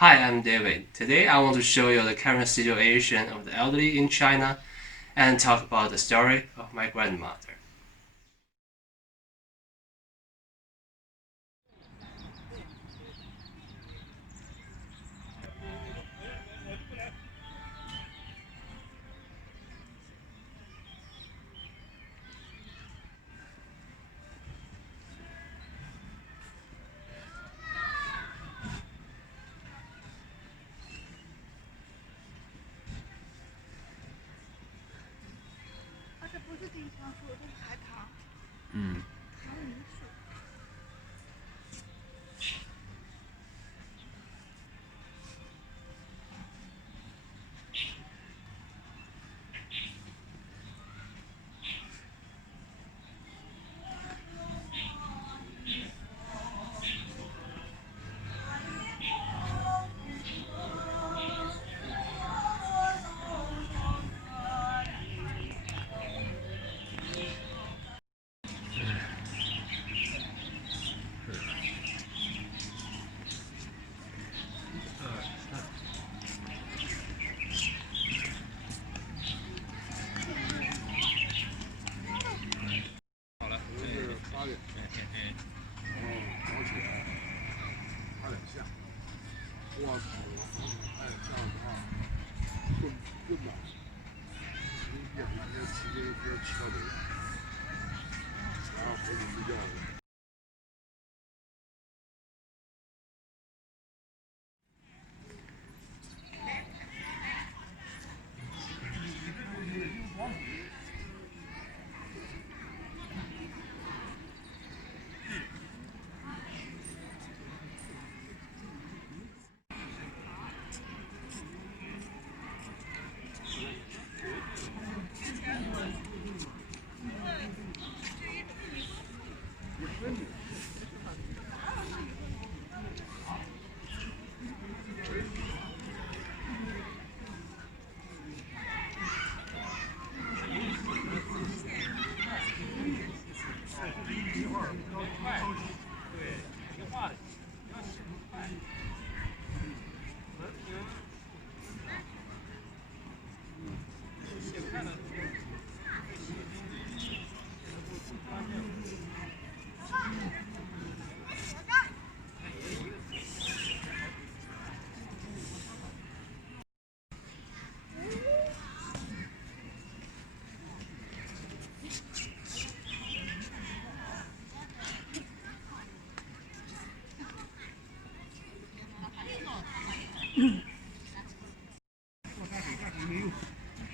Hi, I'm David. Today I want to show you the current situation of the elderly in China and talk about the story of my grandmother. Mm.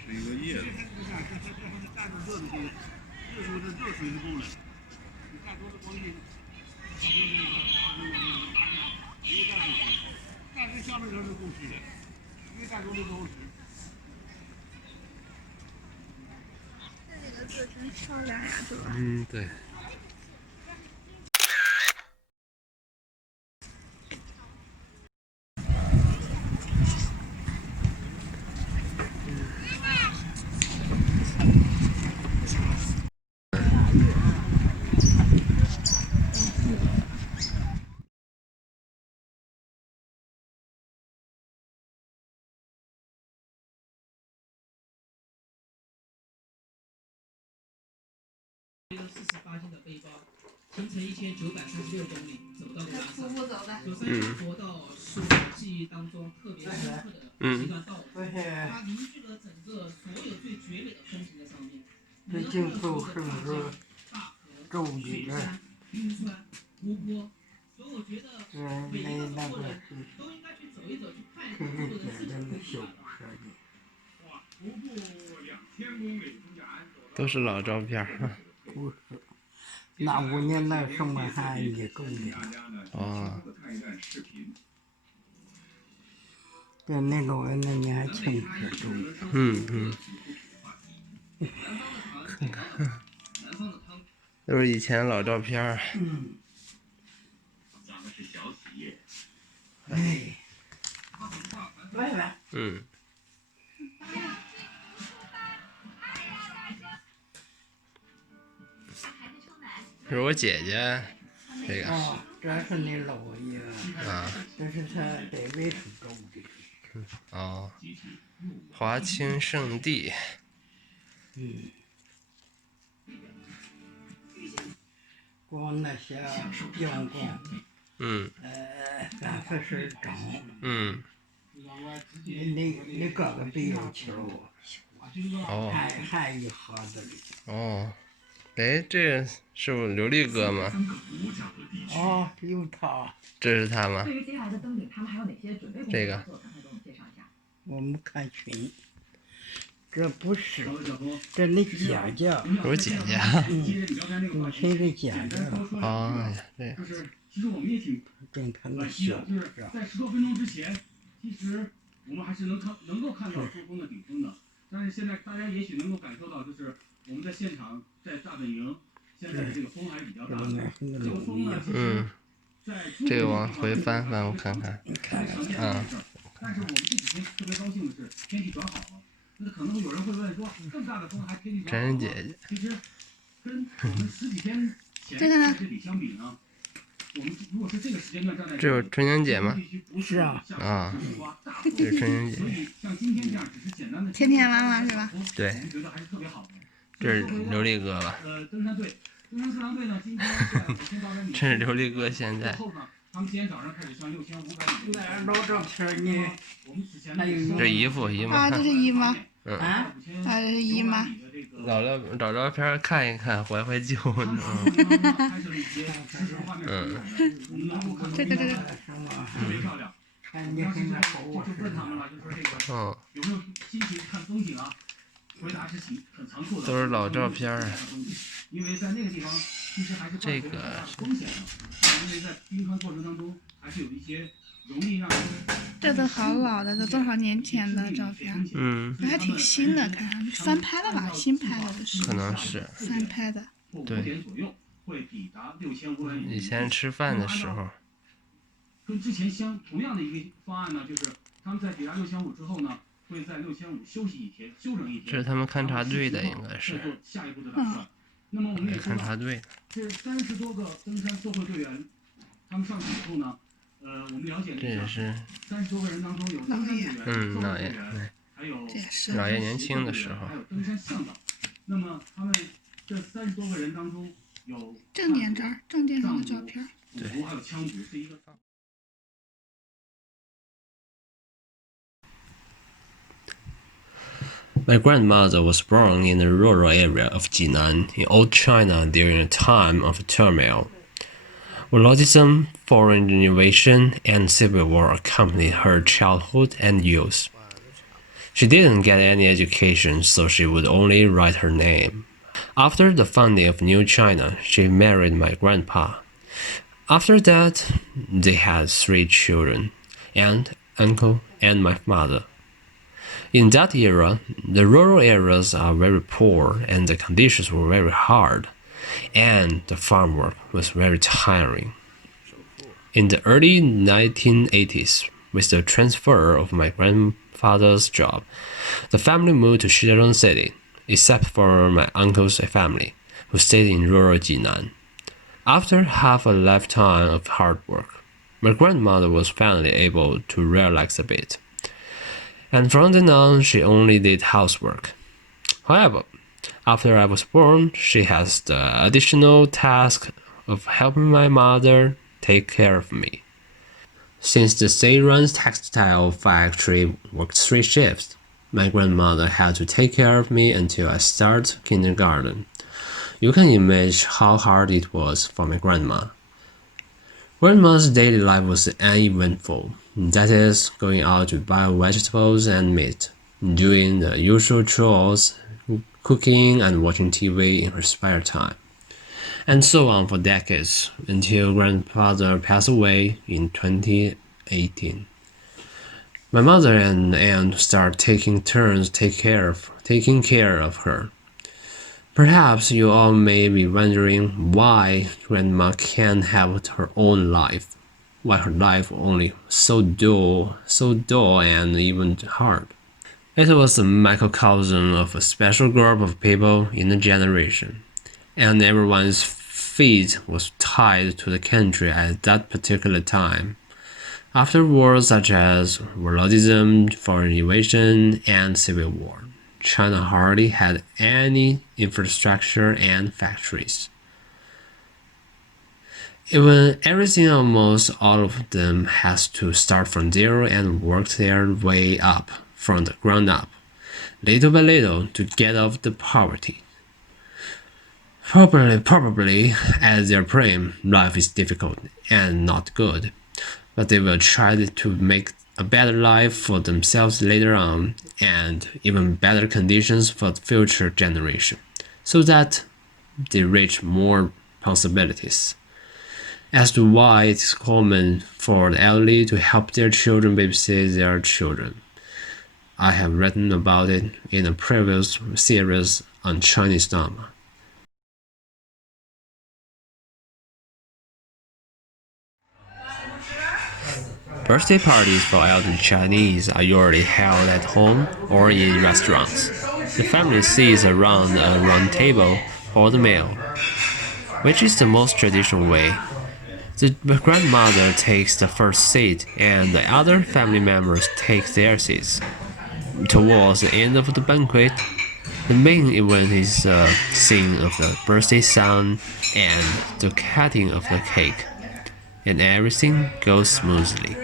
是一个叶子。热水的功能，你再多的光线，因为淡水区，但是相对来说是够湿的，因为淡水都湿。这个字真漂亮呀，对吧？嗯，对。48斤的背包，行程1936公里，走到了拉萨。走山活到是我记忆当中特别深刻的一段道路。它凝聚了整个所有最绝美的风景在上面。这镜头是不是咒语的？冰川、湖泊，所以我觉得每一个中国人都应该去走一走，去看一看中国人自己的风景。哇，徒步2000公里，都是老照片。不是，那5年代什么还也够的。哦。在那个我那年轻时候。看看，都是以前老照片。哎，来来。这是我姐姐，这个。这是你姥爷，这是他在外头住的。哦，华清圣地。光那些阳光，俺还是长。你哥哥比有钱哦，还一盒子里。哦，哎，这是不是刘力哥吗？哦，有他。这是他吗？这个。我们看群。这不是，这你姐姐。我是姐姐。我谁的姐姐？哦，对。其实我们也挺真他妈小，就是在10多分钟之前，其实我们还是能够看到珠峰的顶峰的。但是现在大家也许能够感受到，就是我们在现场在大本营，现在这个风还比较大。这个风呢，其实这个往回翻翻，我看看。但是我们这几天特别高兴的是，天气转好了。那可能有人会问说，这么大的风还天气转好？真姐姐。其实跟我们10几天前在这里相比呢。我们如果是这个时间段站在这是春英姐吗？是啊。这是春英姐。甜甜妈妈是吧？对。这是刘力哥吧？登山队呢，今天这是刘力哥现在。他们今天早上开始向6500米。老照片你，这姨父姨妈。啊，这是姨妈。啊，这是姨妈。找照片看一看，怀怀旧。这个。特别漂亮。当时就问他们了，就说这个有没有心情看风景啊？回答是很残酷的。都是老照片。因为在那个地方，其实还是伴随着很大的风险的。因为在冰川过程当中，还是有一些容易让人。这都好老的，都多少年前的照片？还挺新的，看上去翻拍的吧？新拍的这是。可能是。翻拍的。对。以前吃饭的时候。跟之前同样的一个方案呢，就是他们在抵达6500之后呢，会在6500休息1天，休整1天。这是他们勘察队的，应该是。下一步的打算。那么我们也说勘察队。这30多个登山测绘队员，他们上去以后呢，我们了解了一下，30多个人当中有登山队员、测绘队员，还有老爷年轻的时候，还有登山向导。那么他们这30多个人当中有正脸上的照片，对，还有枪鼓是一个。My grandmother was born in the rural area of Jinan in old China during a time of turmoil. Lordism, foreign invasion, and civil war accompanied her childhood and youth. She didn't get any education, so she would only write her name. After the founding of New China, she married my grandpa. After that, they had 3 children, aunt, uncle, and my mother. In that era, the rural areas are very poor and the conditions were very hard, and the farm work was very tiring. In the early 1980s, with the transfer of my grandfather's job, the family moved to Shijiazhuang city, except for my uncle's family, who stayed in rural Jinan. After half a lifetime of hard work, my grandmother was finally able to relax a bit. And from then on, she only did housework. However, after I was born, she has the additional task of helping my mother take care of me. Since the state-run textile factory worked 3 shifts, my grandmother had to take care of me until I started kindergarten. You can imagine how hard it was for my grandma. Grandma's daily life was uneventful. That is, going out to buy vegetables and meat, doing the usual chores, cooking and watching TV in her spare time. And so on for decades, until grandfather passed away in 2018. My mother and aunt started taking turns taking care of her. Perhaps you all may be wondering why grandma can't have her own life, why her life only so dull and even hard. It was a microcosm of a special group of people in a generation, and everyone's fate was tied to the country at that particular time. After wars such as warlordism, foreign invasion, and civil war, China hardly had any infrastructure and factories. Even everything, almost all of them has to start from zero and work their way up from the ground up, little by little, to get out of the poverty. Probably, as their prime, life is difficult and not good, but they will try to make a better life for themselves later on, and even better conditions for the future generation, so that they reach more possibilities. As to why it is common for the elderly to help their children babysit their children, I have written about it in a previous series on Chinese drama. Birthday parties for elderly Chinese are usually held at home or in restaurants. The family sits around a round table for the meal, which is the most traditional way. The grandmother takes the first seat, and the other family members take their seats. Towards the end of the banquet, the main event is the singing of the birthday song and the cutting of the cake, and everything goes smoothly.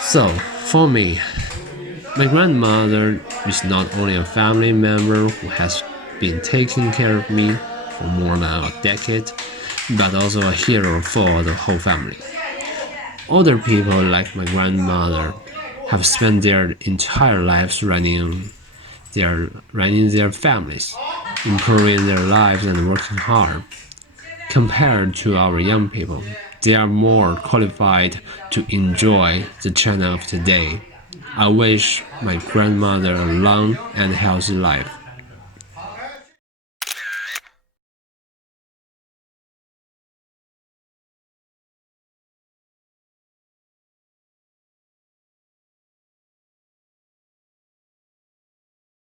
So, for me, my grandmother is not only a family member who has been taking care of me for more than a decade, but also a hero for the whole family. Older people like my grandmother have spent their entire lives running their families, improving their lives and working hard. Compared to our young people, they are more qualified to enjoy the China of today. I wish my grandmother a long and healthy life.